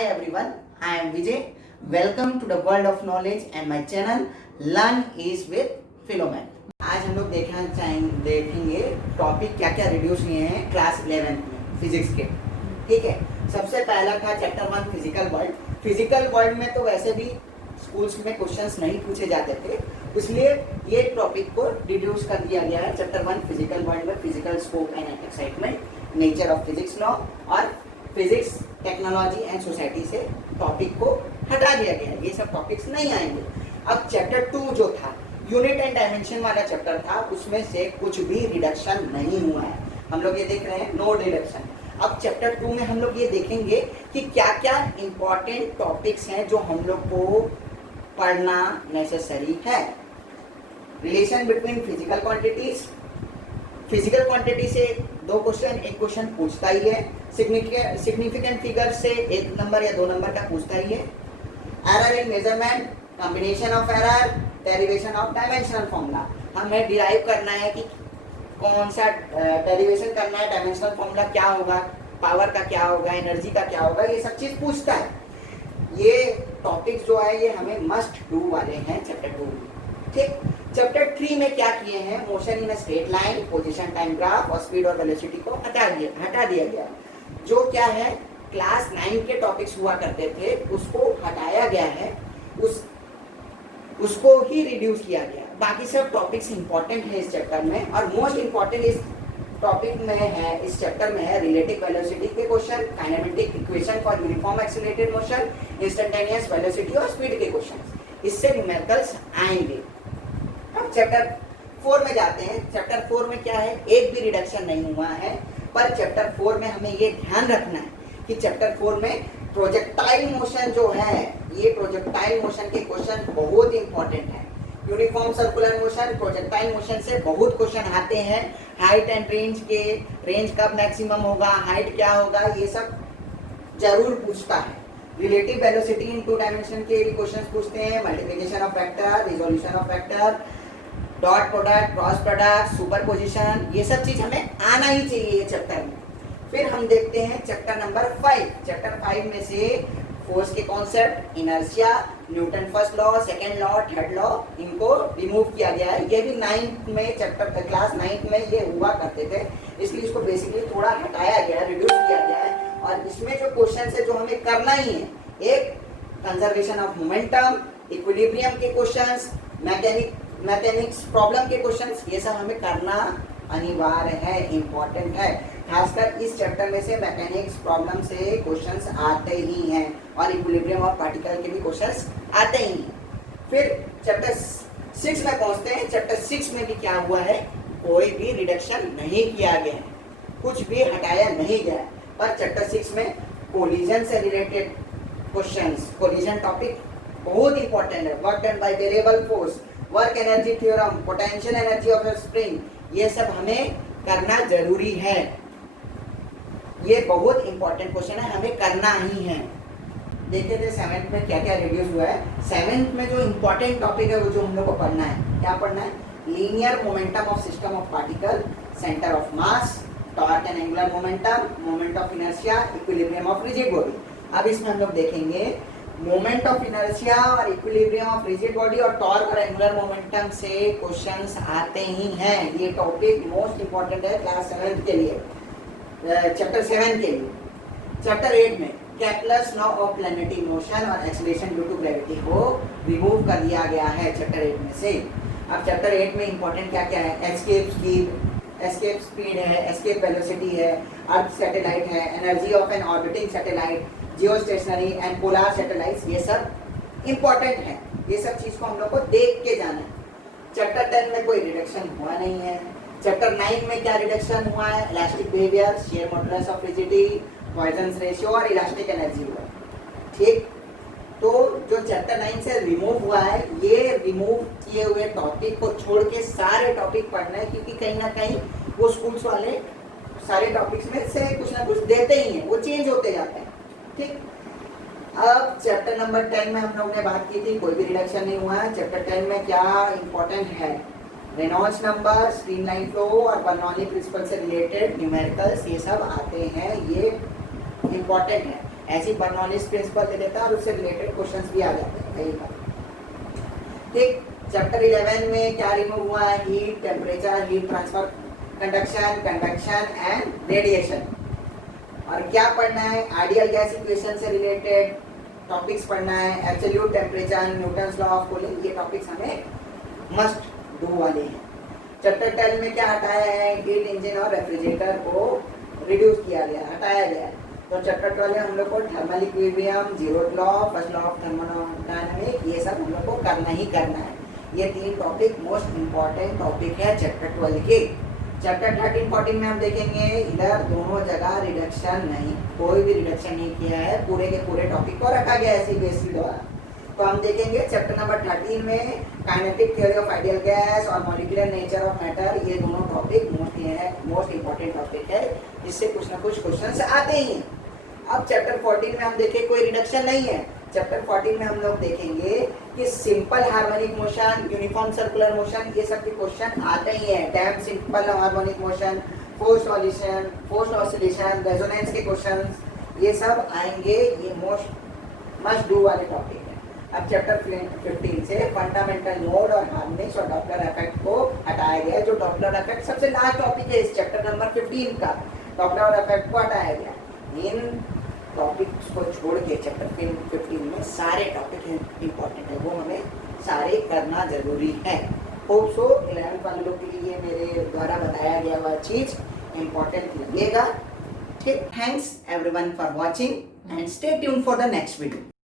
Hi everyone, I am Vijay. Welcome to the world of knowledge and my channel Learn is with Philomath. आज हम लोग देखेंगे topic क्या क्या reduce हुए हैं क्लास 11th में फिजिक्स के। ठीक है, सबसे पहला था chapter 1 physical world. Physical world में तो वैसे भी स्कूल्स में क्वेश्चंस नहीं पूछे जाते थे, इसलिए ये टॉपिक को रिड्यूस कर दिया गया है। चैप्टर 1 फिजिकल वर्ल्ड में physical scope and excitement, nature of physics law और फिजिक्स टेक्नोलॉजी एंड सोसाइटी से टॉपिक को हटा दिया गया है। ये सब टॉपिक्स नहीं आएंगे। अब चैप्टर 2 जो था यूनिट एंड डायमेंशन वाला चैप्टर था, उसमें से कुछ भी रिडक्शन नहीं हुआ है। हम लोग ये देख रहे हैं नो रिडक्शन। अब चैप्टर 2 में हम लोग ये देखेंगे कि क्या क्या इंपॉर्टेंट टॉपिक्स हैं जो हम लोग को पढ़ना नेसेसरी है। Relation between physical quantities, physical quantity से 2 क्वेश्चन, एक क्वेश्चन पूछता ही है। सिग्निफिकेंट फिगर से 1 नंबर या 2 नंबर का पूछता ही है। Error in measurement, combination of error, derivation of dimensional formula. हमें डिराइव करना है कि कौन सा डेरिवेशन करना है, डायमेंशनल फॉर्मूला क्या होगा, पावर का क्या होगा, एनर्जी का क्या होगा, ये सब चीज पूछता है। ये टॉपिक्स जो है ये हमें मस्ट डू वाले हैं चैप्टर 2 में। ठीक, चैप्टर 3 में क्या किए हैं, motion in straight line, position time graph और स्पीड और वेलोसिटी को हटा दिया गया। जो क्या है क्लास 9 के टॉपिक्स हुआ करते थे उसको हटाया गया है, उसको ही रिड्यूस किया गया। बाकी सब टॉपिक्स इंपॉर्टेंट है इस चैप्टर में, और मोस्ट इंपॉर्टेंट इस टॉपिक में है, इस चैप्टर में है रिलेटिव वेलोसिटी के question, kinematic equation for uniform accelerated motion, instantaneous velocity और स्पीड के क्वेश्चन। इससे न्यूमेरिकल्स आएंगे। अब चैप्टर 4 में जाते हैं। चैप्टर 4 में क्या है, एक भी रिडक्शन नहीं हुआ है, पर चैप्टर 4 में हमें ये ध्यान रखना है कि चैप्टर 4 में प्रोजेक्टाइल मोशन जो है, ये प्रोजेक्टाइल मोशन के क्वेश्चन बहुत इंपॉर्टेंट है। Uniform circular motion, projectile motion से बहुत क्वेश्चन आते हैं। हाइट एंड रेंज के, रेंज कब मैक्सिमम होगा, हाइट क्या होगा, ये सब जरूर पूछता है। रिलेटिव वेलोसिटी इन 2 डायमेंशन के क्वेश्चंस पूछते हैं। Multiplication of vector, resolution of vector, dot product, cross product, superposition, ये सब चीज हमें आना ही चाहिए चैप्टर में। फिर हम देखते हैं चैप्टर नंबर 5। चैप्टर 5 में से फोर्स के concept, inertia, Newton first law, second law, third law, इनको रिमूव किया गया है। ये भी 9th में चैप्टर क्लास 9th में ये हुआ करते थे, इसलिए इसको बेसिकली थोड़ा हटाया गया, रिड्यूस किया गया है। और इसमें जो क्वेश्चन है जो हमें करना ही है, एक कंजर्वेशन ऑफ मोमेंटम, इक्विलिब्रियम के क्वेश्चंस, मैकेनिक्स प्रॉब्लम के क्वेश्चंस, ये सब हमें करना अनिवार्य है, इम्पोर्टेंट है। खासकर इस चैप्टर में से मैकेनिक्स प्रॉब्लम से क्वेश्चंस आते ही हैं, और इक्विलिब्रियम ऑफ पार्टिकल के भी क्वेश्चंस आते ही हैं। फिर चैप्टर 6 में पहुंचते हैं। चैप्टर 6 में भी क्या हुआ है, कोई भी रिडक्शन नहीं किया गया है, कुछ भी हटाया नहीं गया है। पर चैप्टर 6 में कोलिजन से रिलेटेड क्वेश्चंस, कोलिजन टॉपिक बहुत इंपॉर्टेंट है। Work done by variable force, work energy theorem, potential energy of A spring, ये सब हमें करना जरूरी है। ये बहुत इंपॉर्टेंट क्वेश्चन है, हमें करना ही है। देखते थे 7th में क्या क्या रिड्यूस हुआ है। 7th में जो इंपॉर्टेंट टॉपिक है वो जो हम लोग को पढ़ना है, क्या पढ़ना है, linear momentum of system of particle, centre of mass, torque and angular momentum, moment of inertia, equilibrium of rigid body. अब इसमें हम लोग देखेंगे मोमेंट ऑफ इनर्शिया और इक्विलिब्रियम ऑफ रिजिड बॉडी और टॉर्क और एंगुलर मोमेंटम से क्वेश्चंस आते ही हैं। ये टॉपिक मोस्ट इंपॉर्टेंट है क्लास 7 के लिए, चैप्टर 7 के लिए। चैप्टर 8 में Kepler's law of planetary motion और एक्सीलरेशन ड्यू टू ग्रेविटी को रिमूव कर दिया गया है चैप्टर 8 में से। अब चैप्टर 8 में इंपॉर्टेंट क्या क्या है, एस्केप स्पीड है, एस्केप वेलोसिटी है, अर्थ सैटेलाइट है, energy of an orbiting satellite, geo stationary and polar satellites, ये सब इंपॉर्टेंट है। ये सब चीज को हम लोग को देख के जाना है। चैप्टर 10 में कोई रिडक्शन हुआ नहीं है। चैप्टर 9 में क्या रिडक्शन हुआ है, elastic behaviour, share modulus of rigidity, Poisson ratio और इलास्टिक एनर्जी हुआ। ठीक, तो जो चैप्टर 9 से रिमूव हुआ है, ये रिमूव किए हुए टॉपिक को छोड़ के सारे टॉपिक पढ़ना है, क्योंकि कहीं ना कहीं वो स्कूल्स वाले सारे टॉपिक्स में से कुछ ना कुछ देते ही हैं, वो चेंज होते जाते हैं। ठीक, अब चैप्टर नंबर 10 में हम लोग ने बात की थी, कोई भी रिडक्शन नहीं हुआ है। चैप्टर 10 में क्या इंपॉर्टेंट है, रेनॉल्ड्स नंबर, स्ट्रीमलाइन फ्लो और बर्नौली प्रिंसिपल से रिलेटेड न्यूमेरिकल्स, ये सब आते हैं, ये इंपॉर्टेंट है। ऐसी बर्नौलीज प्रिंसिपल दे देता है और उससे रिलेटेड क्वेश्चंस भी आ जाते हैं कई बार। ठीक, चैप्टर 11 में क्या रिमूव हुआ है? Heat, temperature, heat transfer, conduction, convection and radiation. और क्या पढ़ना है? आइडियल गैस इक्वेशन से रिलेटेड टॉपिक्स पढ़ना है, absolute temperature, Newton's law of cooling, ये टॉपिक्स हमें मस्ट डू वाले हैं। चैप्टर 12 में क्या हटाया है? हीट इंजन और रेफ्रिजरेटर को रिड्यूस किया गया, हटाया गया। तो चैप्टर 12 में हम लोग को thermal equilibrium, zero law, first law of thermodynamics, ये सब हम लोग को करना ही करना है। ये 3 टॉपिक मोस्ट इंपॉर्टेंट टॉपिक है चैप्टर 12 के। चैप्टर 13, 14 में हम देखेंगे इधर दोनों जगह रिडक्शन नहीं, कोई भी रिडक्शन नहीं किया है, पूरे के पूरे टॉपिक को रखा गया है सीबीएसई द्वारा। तो हम देखेंगे चैप्टर नंबर 13 में kinetic theory of ideal gas और मॉलिक्यूलर नेचर ऑफ मैटर, ये दोनों टॉपिक मोस्ट इंपॉर्टेंट टॉपिक है, जिससे कुछ ना कुछ क्वेश्चंस आते ही हैं। अब चैप्टर 14 में हम देखें कोई रिडक्शन नहीं है। चैप्टर 14 में हम लोग देखेंगे कि simple harmonic motion, uniform circular motion, ये सब के क्वेश्चन आते ही हैं। Damp simple harmonic motion, forced oscillation, resonance के क्वेश्चंस, ये सब आएंगे। ये मस्ट डू वाले टॉपिक है। अब चैप्टर 15 से फंडामेंटल मोड और हार्मोनिक्स और डॉपलर इफेक्ट को हटाया गया। जो डॉपलर इफेक्ट सबसे लास्ट टॉपिक है इस चैप्टर नंबर 15 का, डॉपलर इफेक्ट को हटाया गया। इन टॉपिक्स को छोड़ के चैप्टर 15 में सारे टॉपिक इंपॉर्टेंट है, वो हमें सारे करना जरूरी है। होप सो 11th वाले लोग के लिए मेरे द्वारा बताया गया वह चीज इंपॉर्टेंट लगेगा। ठीक, thanks everyone for watching and stay tuned for the next video.